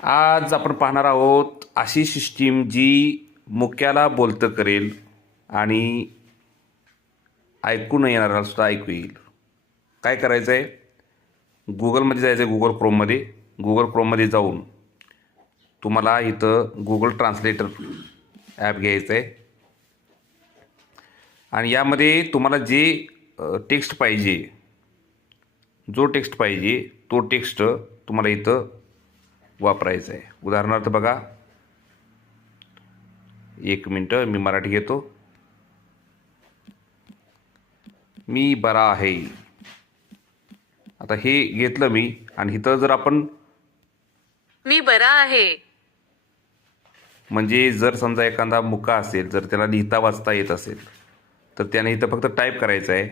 आज आपण पाहणार आहोत अशी सिस्टीम जी मुक्याला बोलतं करेल आणि ऐकू न येणाऱ्याला सुद्धा ऐकू येईल. काय करायचं आहे, गुगलमध्ये जायचं आहे. गुगल क्रोममध्ये जाऊन तुम्हाला इथं गुगल ट्रान्सलेटर ॲप घ्यायचं आहे आणि यामध्ये तुम्हाला जे टेक्स्ट पाहिजे, जो टेक्स्ट पाहिजे तो टेक्स्ट तुम्हाला इथं वापरायचं आहे. उदाहरणार्थ बघा, एक मिनटं मी मराठी घेतो. मी बरा आहे. आता हे घेतलं मी आणि इथं जर आपण मी बरा आहे. म्हणजे जर समजा एखादा मुका असेल, जर त्याला लिहिता वाचता येत असेल तर त्याने इथं फक्त टाईप करायचं आहे.